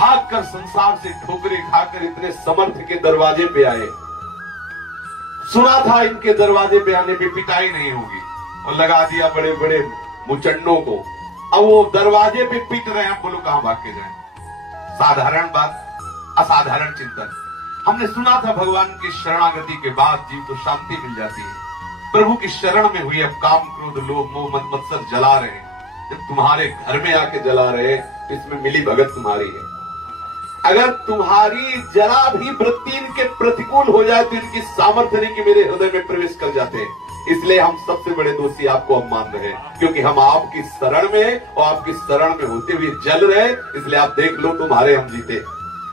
भागकर संसार से ठोकरे खाकर इतने समर्थ के दरवाजे पे आए। सुना था इनके दरवाजे पे आने पे पिटाई नहीं होगी, और लगा दिया बड़े बड़े मुचंडों को। अब वो दरवाजे पे पीट रहे हैं, बोलो कहां भाग के जाए। साधारण बात, असाधारण चिंतन। हमने सुना था भगवान की शरणागति के बाद जीव को शांति मिल जाती है। प्रभु की शरण में हुई, अब काम क्रोध लोभ मोह मद मत्सर जला रहे हैं, जब तुम्हारे घर में आके जला रहे तो इसमें मिली भगत तुम्हारी है। अगर तुम्हारी जरा भी वृत्ति इनके प्रतिकूल हो जाए तो इनकी सामर्थ्य नहीं कि मेरे हृदय में प्रवेश कर जाते हैं। इसलिए हम सबसे बड़े दोषी आपको हम मान रहे हैं, क्योंकि हम आपकी शरण में और आपकी शरण में होते हुए जल रहे। इसलिए आप देख लो, तुम्हारे हम जीते।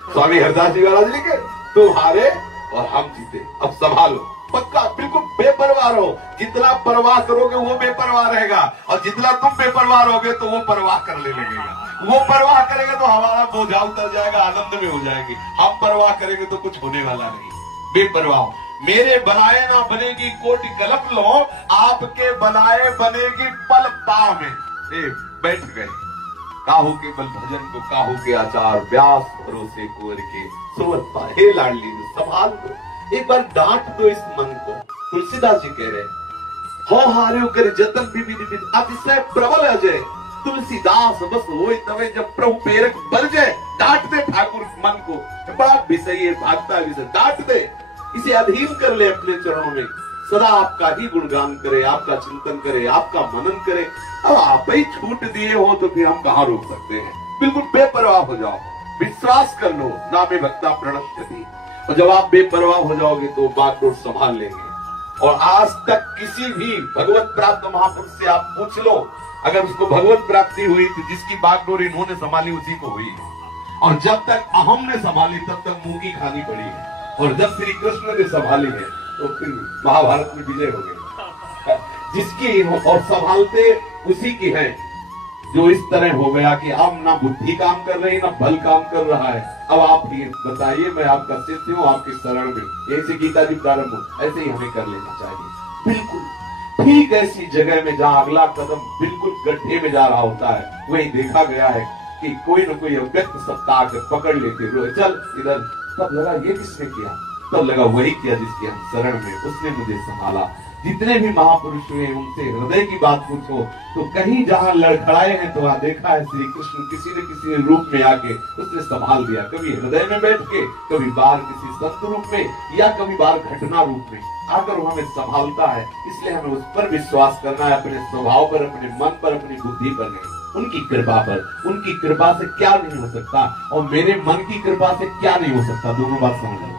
स्वामी हरदास जी महाराज लिखे, तुम्हारे और हम जीते। अब संभालो, पक्का बिल्कुल बेपरवाह रहो। जितना परवाह करोगे वो बेपरवाह रहेगा, और जितना तुम बेपरवाह रहोगे तो वो परवाह कर ले लगेगा। वो परवाह करेगा तो हमारा बोझा उतर जाएगा, आनंद में हो जाएगी। हम परवाह करेंगे तो कुछ होने वाला नहीं। बेपरवाह, मेरे बनाए ना बनेगी कोटि कलप लो, आपके बनाए बनेगी पल पाव में। बैठ गए, काहू के बल भजन को काहू के आचार, व्यास भरोसे कुंवर के सोवत पाए। हे लाडली संभाल दो, एक बार डांट दो इस मन को। तुलसीदास जी कह रहे, हो हार्यो करे जतन विधि अतिशय प्रबल अजय, तुलसीदास बस होए तवे जब प्रभु प्रेरक बल जाए। डांट दे ठाकुर मन को, बड़ा विषय भागता विषय, डांट दे, इसे अधीन कर ले अपने चरणों में। सदा आपका ही गुणगान करे, आपका चिंतन करे, आपका मनन करे। अब आप ही छूट दिए हो तो फिर हम कहां रोक सकते हैं। बिल्कुल बेपरवाह हो जाओ, विश्वास कर लो, ना में भक्ता प्रणश्यति। और जब आप बेपरवाह हो जाओगे तो बागडोर संभाल लेंगे। और आज तक किसी भी भगवत प्राप्त महापुरुष से आप पूछ लो, अगर उसको भगवत प्राप्ति हुई तो जिसकी बागडोर इन्होंने संभाली उसी को हुई है। और जब तक अहम ने संभाली तब तक मुंह की खानी पड़ी है। और जब श्री कृष्ण ने संभाली है तो फिर महाभारत में विजय हो गई। जिसकी और संभालते उसी की है, जो इस तरह हो गया कि अब ना बुद्धि काम कर रही ना बल काम कर रहा है। अब आप ही बताइए, मैं आपका शिष्य हूँ, आपकी शरण में। ऐसे गीता जी प्रारंभ हो, ऐसे ही हमें कर लेना चाहिए। बिल्कुल ठीक ऐसी जगह में जहाँ अगला कदम बिल्कुल गड्ढे में जा रहा होता है, वही देखा गया है कि कोई न कोई अव्यक्त सत्ता आकर पकड़ लेते हुए, चल इधर। तब लगा ये किसने किया? तब लगा वही किया जिसकी हम शरण में, उसने मुझे संभाला। जितने भी महापुरुष हुए उनसे हृदय की बात पूछो तो कहीं जहां लड़खड़ाए हैं तो वहां देखा है श्री कृष्ण किसी न किसी रूप में आके उसने संभाल दिया। कभी हृदय में बैठ के, कभी बाहर किसी संत रूप में, या कभी बाहर घटना रूप में आकर वो हमें संभालता है। इसलिए हमें उस पर विश्वास करना है, अपने स्वभाव पर, अपने मन पर, अपनी बुद्धि पर नहीं, उनकी कृपा पर। उनकी कृपा से क्या नहीं हो सकता और मेरे मन की कृपा से क्या नहीं हो सकता, दोनों बात समझ